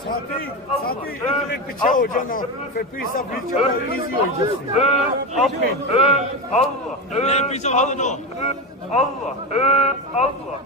Sati, ele pichet hoje não. Foi pizza bicho easy hoje. Allah. Pizza hadi. Allah. Allah.